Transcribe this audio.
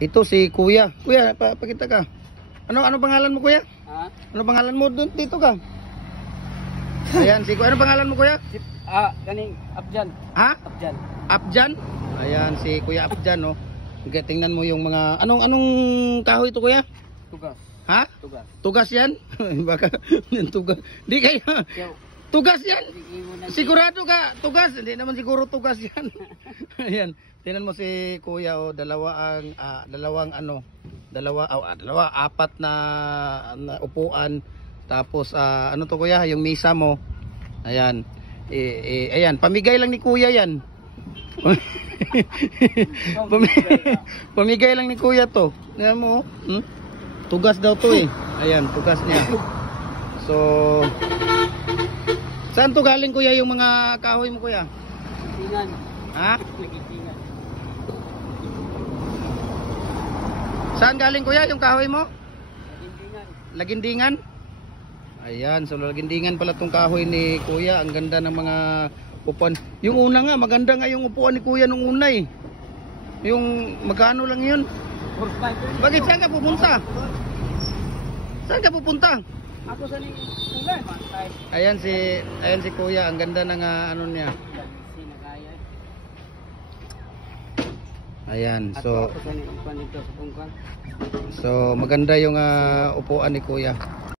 Ito si Kuya. Kuya, pakita ka. Ano pangalan mo, Kuya? Ha? Ano pangalan mo? Dito ka. Ayan si Kuya. Ano pangalan mo, Kuya? Kaning Abjan. Ha? Abjan. Apjan? Ayan si Kuya Apjan, no. Tingnan mo yung mga anong kahoy ito, Kuya? Tugas. Ha? Tugas. Tugas yan? Baka yan tugas. Di kaya. Tugas yan? Sigurado ka? Tugas? Hindi naman siguro tugas yan. Ayan. Tingnan mo si Kuya, oh, apat na upuan. Tapos ano to, Kuya, yung misa mo. Ayan. Ayan, pamigay lang ni Kuya yan. Pamigay lang ni Kuya to. Tingnan mo, oh. Tugas daw to eh. Ayan, tugas niya. So, saan to galing, Kuya, yung mga kahoy mo, Kuya? Tingan. Ha? Tingan. Saan galing, Kuya, yung kahoy mo? Tingan. Lagindingan? Ayan, so lagindingan pala tong kahoy ni Kuya. Ang ganda ng mga upuan. Yung una nga, maganda nga yung upuan ni Kuya nung una eh. Yung magkano lang yun? Bakit saan ka pupunta? Saan ka pupunta? Ako sa ni Kuya. Ayan si Kuya, ang ganda ng ano niya. Ayan, so maganda yung upuan ni Kuya.